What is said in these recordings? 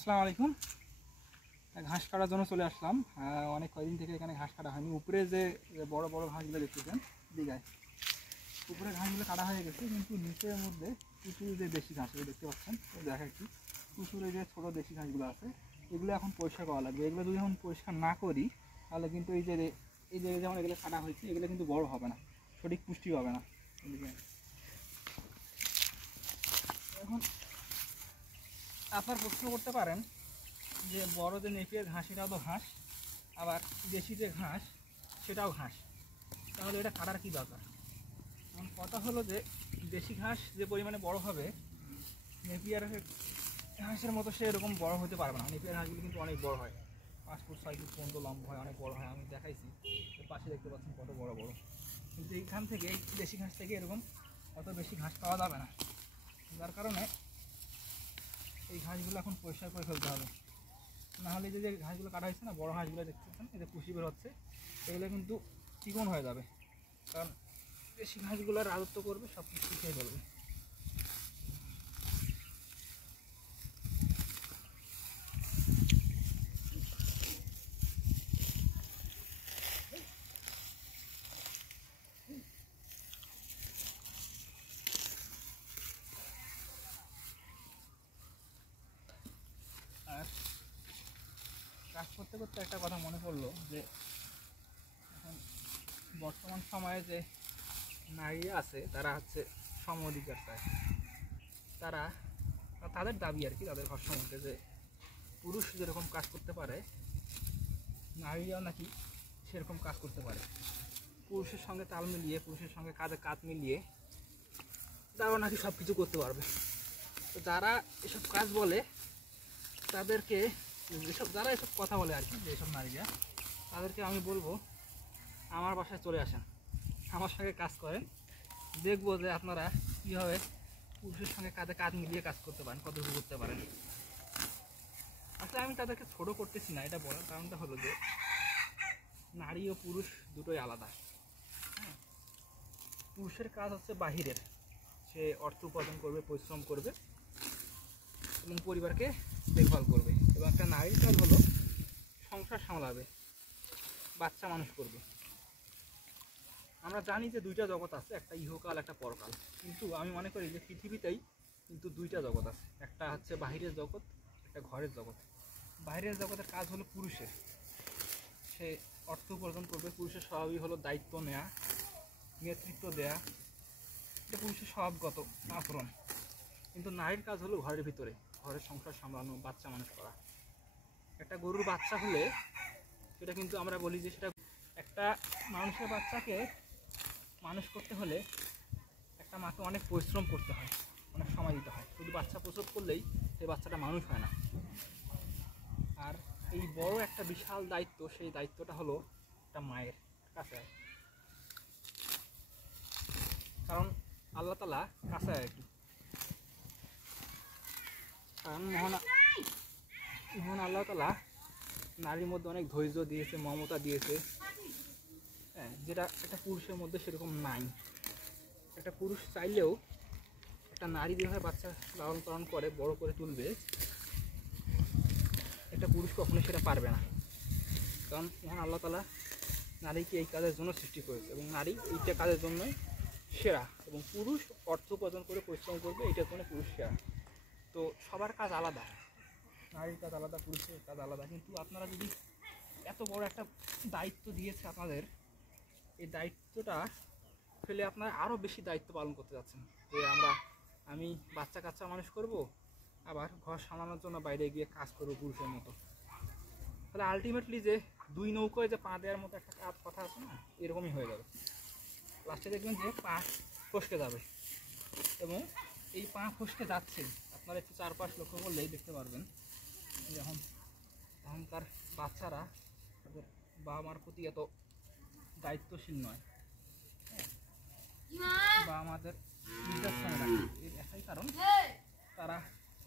আসসালামু আলাইকুম। ঘাস কাটার জন্য চলে আসলাম। অনেক কয়েকদিন থেকে এখানে ঘাস কাটা হয়নি। উপরে যে বড় বড় ঘাসগুলো দেখতেছেন দিঘায়, উপরে ঘাসগুলো কাটা হয়ে গেছে, কিন্তু নিচের মধ্যে প্রচুর যে দেশি ঘাসগুলো দেখতে পাচ্ছেন, দেখা একটু প্রচুর এই যে ছোটো দেশি ঘাসগুলো আছে, এগুলো এখন পরিষ্কার করা লাগবে। এগুলো যদি এখন পরিষ্কার না করি তাহলে কিন্তু এই যে যেমন এগুলো কাটা হয়েছে, এগুলো কিন্তু বড় হবে না, সঠিক পুষ্টি হবে না। এখন আপনার প্রশ্ন করতে পারেন যে বড় যে নেপিয়ার ঘাস সেটাও তো ঘাস, আবার দেশি যে ঘাস সেটাও ঘাস, তাহলে এটা কাটার কী দরকার? এখন কথা হলো যে দেশি ঘাস যে পরিমাণে বড় হবে, নেপিয়ার ঘাসের মতো সে এরকম বড় হতে পারবে না। নেপিয়ার ঘাসগুলো কিন্তু অনেক বড় হয়, 5 ফুট 6 ফুট পর্যন্ত লম্বা হয়, অনেক বড় হয়। আমি দেখাইছি, পাশে দেখতে পাচ্ছেন কত বড় বড়। কিন্তু এইখান থেকে এই দেশি ঘাস থেকে এরকম অত বেশি ঘাস পাওয়া যাবে না, যার কারণে এই ঘাসগুলো এখন পরিষ্কার করে ফেলতে হবে। নাহলে যে ঘাসগুলো কাটা হয়েছে না, বড় ঘাসগুলো দেখতেছেন, এই যে কুশি বের হচ্ছে, এগুলো কিন্তু চিকন হয়ে যাবে, কারণ দেশি ঘাসগুলো রাজত্ব করবে, সব কিছু খেয়ে ফেলবে। আর কাজ করতে করতে একটা কথা মনে পড়লো যে এখন বর্তমান সময়ে যে নারীরা আছে তারা হচ্ছে সম অধিকার চায়। তাদের দাবি আর কি, তাদের ভাষ্য মধ্যে যে পুরুষ যেরকম কাজ করতে পারে নারীরাও নাকি সেরকম কাজ করতে পারে। পুরুষের সঙ্গে তাল মিলিয়ে, পুরুষের সঙ্গে কাঁধে কাঁধ মিলিয়ে তারাও নাকি সব কিছু করতে পারবে। তো যারা এসব কাজ বলে তাদেরকে, যারা এসব কথা বলে আর কি, যেসব নারীরা, তাদেরকে আমি বলবো আমার বাসায় চলে আসেন, আমার সঙ্গে কাজ করেন, দেখবো যে আপনারা কীভাবে পুরুষের সঙ্গে কাঁধে কাঁধ মিলিয়ে কাজ করতে পারেন, কতটুকু করতে পারেন। আসলে আমি তাদেরকে ছোটো করতেছি না, এটা বলার কারণটা হলো যে নারী ও পুরুষ দুটোই আলাদা। হ্যাঁ, পুরুষের কাজ হচ্ছে বাহিরের, সে অর্থ উপার্জন করবে, পরিশ্রম করবে এবং পরিবারকে দেখভাল করবে। এবং একটা নারীর কাজ হলো সংসার সামলাবে, বাচ্চা মানুষ করবে। আমরা জানি যে দুইটা জগৎ আছে, একটা ইহকাল, একটা পরকাল, কিন্তু আমি মনে করি যে পৃথিবীতেই কিন্তু দুইটা জগৎ আছে, একটা হচ্ছে বাহিরের জগৎ, একটা ঘরের জগৎ। বাইরের জগতের কাজ হলো পুরুষের, সে অর্থ উপার্জন করবে। পুরুষের স্বভাবই হলো দায়িত্ব নেওয়া, নেতৃত্ব দেয়া, এটা পুরুষের স্বভাবগত আচরণ। কিন্তু নারীর কাজ হলো ঘরের ভিতরে, ঘরের সংসার সামলানো, বাচ্চা মানুষ করা। একটা গরুর বাচ্চা হলে সেটা কিন্তু আমরা বলি যে সেটা, একটা মানুষের বাচ্চাকে মানুষ করতে হলে একটা মাকে অনেক পরিশ্রম করতে হয়, অনেক সময় দিতে হয়। শুধু বাচ্চা প্রসব করলেই সেই বাচ্চাটা মানুষ হয় না। আর এই বড় একটা বিশাল দায়িত্ব, সেই দায়িত্বটা হলো একটা মায়ের কাছে, কারণ আল্লাহ তাআলা কাছে আর কি। কারণ মহান আল্লাহ তাআলা নারীর মধ্যে অনেক ধৈর্য দিয়েছে, মমতা দিয়েছে, হ্যাঁ, যেটা একটা পুরুষের মধ্যে সেরকম নাই। একটা পুরুষ চাইলেও একটা নারী যেভাবে বাচ্চা লালন পালন করে, বড় করে তুলবে, একটা পুরুষ কখনো সেটা পারবে না। কারণ মহান আল্লাহ তাআলা নারীকে এই কাজের জন্য সৃষ্টি করেছে, এবং নারী এইটা কাজের জন্যই সেরা, এবং পুরুষ অর্থ উপার্জন করে পরিশ্রম করবে, এইটার জন্য পুরুষ সেরা। তো সবার কাজ আলাদা, নারীর কাজ আলাদা, পুরুষের কাজ আলাদা। কিন্তু আপনারা যদি এত বড় একটা দায়িত্ব দিয়েছে আপনাদের, এই দায়িত্বটা ফেলে আপনারা আরও বেশি দায়িত্ব পালন করতে যাচ্ছেন, যে আমি বাচ্চা কাচ্চা মানুষ করব, আবার ঘর সামলানোর জন্য বাইরে গিয়ে কাজ করবো পুরুষের মতো। তাহলে আলটিমেটলি যে দুই নৌকোয় যে পা দেওয়ার মতো একটা কথা আছে না, এরকমই হয়ে যাবে। লাস্টে দেখবেন যে পা ফসকে যাবে, এবং এই পা ফসকে যাচ্ছে আপনারা একটু চারপাশ লক্ষ্য করলেই দেখতে পারবেন। এখনকার বাচ্চারা তাদের বাবা মার প্রতি এত দায়িত্বশীল নয়, বা আমাদের বৃদ্ধাশ্রমে রাখে, এর একটাই কারণ তারা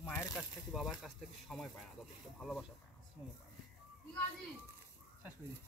মায়ের কাছ থেকে, বাবার কাছ থেকে সময় পায় না, যথেষ্ট ভালোবাসা পায় না, স্নেহ পায় না। শেষ করে দিই।